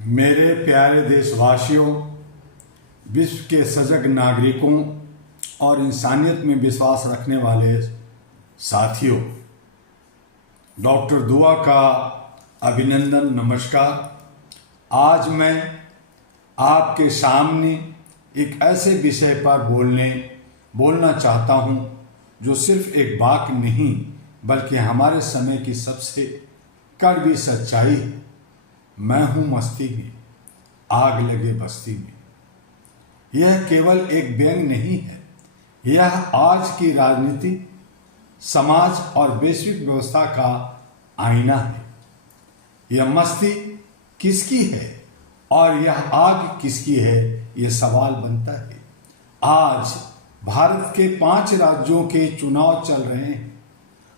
मेरे प्यारे देशवासियों, विश्व के सजग नागरिकों और इंसानियत में विश्वास रखने वाले साथियों, डॉक्टर दुआ का अभिनंदन, नमस्कार। आज मैं आपके सामने एक ऐसे विषय पर बोलना चाहता हूं जो सिर्फ एक वाक्य नहीं बल्कि हमारे समय की सबसे कड़वी सच्चाई है। मैं हूं मस्ती में, आग लगे बस्ती में। यह केवल एक व्यंग नहीं है, यह आज की राजनीति, समाज और वैश्विक व्यवस्था का आईना है। यह मस्ती किसकी है और यह आग किसकी है, यह सवाल बनता है। आज भारत के 5 राज्यों के चुनाव चल रहे हैं।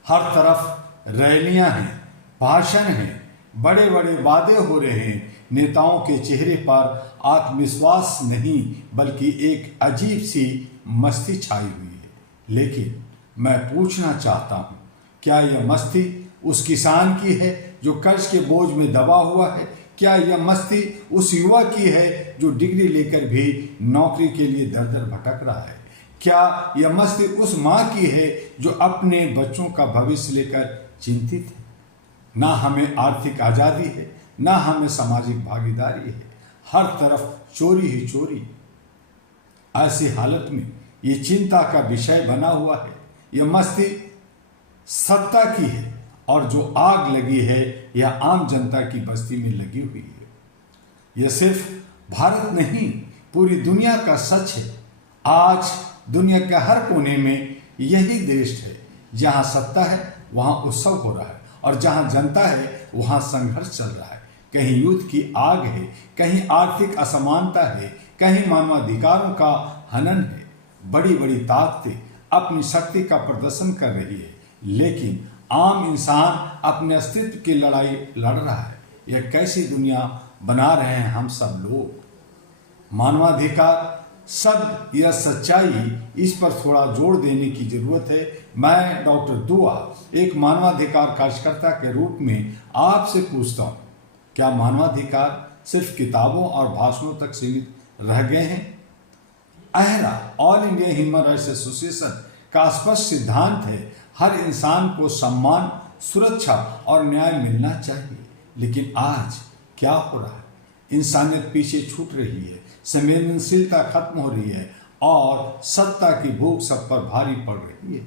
हर तरफ रैलियां हैं, भाषण हैं, बड़े बड़े वादे हो रहे हैं। नेताओं के चेहरे पर आत्मविश्वास नहीं बल्कि एक अजीब सी मस्ती छाई हुई है। लेकिन मैं पूछना चाहता हूं, क्या यह मस्ती उस किसान की है जो कर्ज के बोझ में दबा हुआ है? क्या यह मस्ती उस युवा की है जो डिग्री लेकर भी नौकरी के लिए दर दर भटक रहा है? क्या यह मस्ती उस माँ की है जो अपने बच्चों का भविष्य लेकर चिंतित है? ना हमें आर्थिक आज़ादी है, ना हमें सामाजिक भागीदारी है, हर तरफ चोरी ही चोरी। ऐसी हालत में ये चिंता का विषय बना हुआ है। यह मस्ती सत्ता की है और जो आग लगी है यह आम जनता की बस्ती में लगी हुई है। यह सिर्फ भारत नहीं, पूरी दुनिया का सच है। आज दुनिया के हर कोने में यही देश है। जहां सत्ता है वहां उत्सव हो रहा है और जहां जनता है वहां संघर्ष चल रहा है। कहीं युद्ध की आग है, कहीं आर्थिक असमानता है, कहीं मानवाधिकारों का हनन है। बड़ी बड़ी ताकतें अपनी शक्ति का प्रदर्शन कर रही है, लेकिन आम इंसान अपने अस्तित्व की लड़ाई लड़ रहा है। यह कैसी दुनिया बना रहे हैं हम सब लोग? मानवाधिकार शब्द, यह सच्चाई, इस पर थोड़ा जोर देने की जरूरत है। मैं डॉक्टर दुआ एक मानवाधिकार कार्यकर्ता के रूप में आपसे पूछता हूं, क्या मानवाधिकार सिर्फ किताबों और भाषणों तक सीमित रह गए हैं? AHRA All India Human Rights Association का स्पष्ट सिद्धांत है, हर इंसान को सम्मान, सुरक्षा और न्याय मिलना चाहिए। लेकिन आज क्या हो रहा है? इंसानियत पीछे छूट रही है, संवेदनशीलता खत्म हो रही है और सत्ता की भूख सब पर भारी पड़ रही है।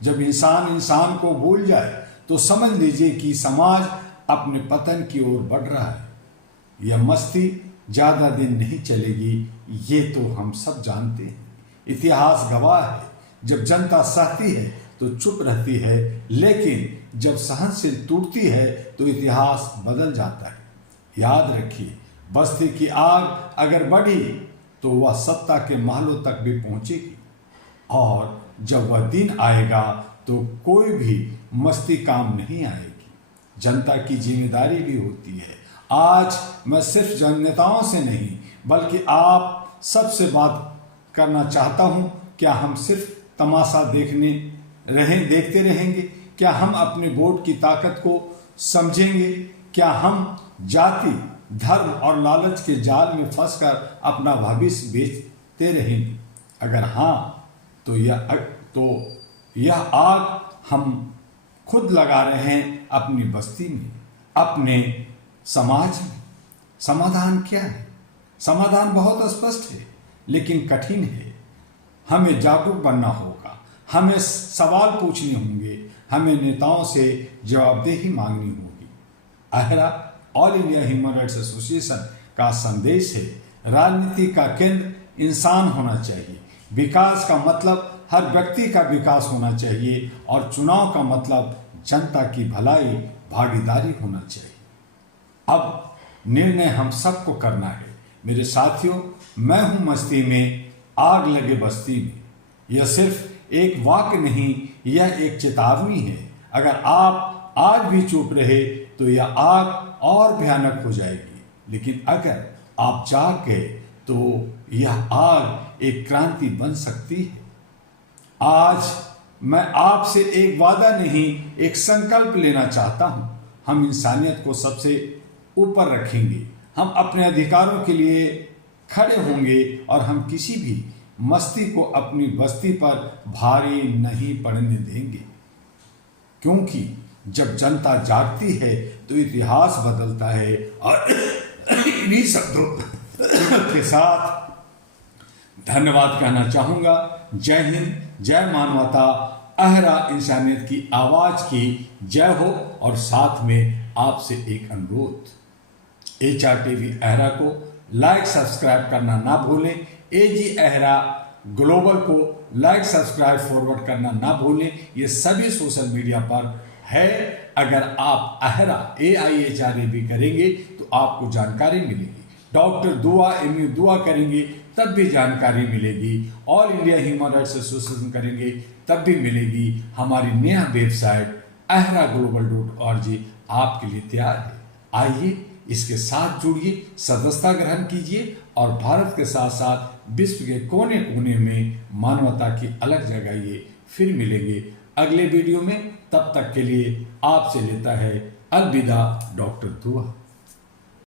जब इंसान को भूल जाए तो समझ लीजिए कि समाज अपने पतन की ओर बढ़ रहा है। यह मस्ती ज्यादा दिन नहीं चलेगी, ये तो हम सब जानते हैं। इतिहास गवाह है, जब जनता सहती है तो चुप रहती है, लेकिन जब सहनशील टूटती है तो इतिहास बदल जाता है। याद रखिए, बस्ती की आग अगर बढ़ी तो वह सत्ता के महलों तक भी पहुंचेगी और जब वह दिन आएगा तो कोई भी मस्ती काम नहीं आएगी। जनता की जिम्मेदारी भी होती है। आज मैं सिर्फ जननेताओं से नहीं बल्कि आप सबसे बात करना चाहता हूं। क्या हम सिर्फ तमाशा देखते रहेंगे? क्या हम अपने वोट की ताकत को समझेंगे? क्या हम जाति, धर्म और लालच के जाल में फंसकर अपना भविष्य बेचते रहेंगे? अगर हाँ, तो यह आग हम खुद लगा रहे हैं अपनी बस्ती में, अपने समाज में। समाधान क्या है? समाधान बहुत स्पष्ट है लेकिन कठिन है। हमें जागरूक बनना होगा, हमें सवाल पूछने होंगे, हमें नेताओं से जवाबदेही मांगनी होगी। AHRA All India Human Rights Association का संदेश है, राजनीति का केंद्र इंसान होना चाहिए। विकास का मतलब हर व्यक्ति का विकास होना चाहिए और चुनाव का मतलब जनता की भलाई, भागीदारी होना चाहिए। अब निर्णय हम सबको करना है। मेरे साथियों, मैं हूं मस्ती में, आग लगे बस्ती में। यह सिर्फ एक वाक्य नहीं, यह एक चेतावनी है। अगर आप आज भी चुप रहे तो यह आग और भयानक हो जाएगी, लेकिन अगर आप जाग गए तो यह आग एक क्रांति बन सकती है। आज मैं आपसे एक वादा नहीं, एक संकल्प लेना चाहता हूं। हम इंसानियत को सबसे ऊपर रखेंगे, हम अपने अधिकारों के लिए खड़े होंगे और हम किसी भी मस्ती को अपनी बस्ती पर भारी नहीं पड़ने देंगे, क्योंकि जब जनता जागती है तो इतिहास बदलता है। और इन्हीं शब्दों के साथ धन्यवाद कहना चाहूंगा। जय हिंद, जय मानवता, अहरा इंसानियत की आवाज की जय हो। और साथ में आपसे एक अनुरोध, HRTV अहरा को लाइक सब्सक्राइब करना ना भूलें। AG अहरा ग्लोबल को लाइक सब्सक्राइब फॉरवर्ड करना ना भूलें। ये सभी सोशल मीडिया पर है। अगर आप अहरा AIHRA भी करेंगे तो आपको जानकारी मिलेगी। डॉक्टर दुआ MU दुआ करेंगे तब भी जानकारी मिलेगी। All India Human Rights association करेंगे तब भी मिलेगी। हमारी नया वेबसाइट ahraglobal.org आपके लिए तैयार है। आइए इसके साथ जुड़िए, सदस्यता ग्रहण कीजिए और भारत के साथ साथ विश्व के कोने कोने में मानवता की अलग जगाइए। फिर मिलेंगे अगले वीडियो में। तब तक के लिए आपसे लेता है अलविदा डॉक्टर दुआ।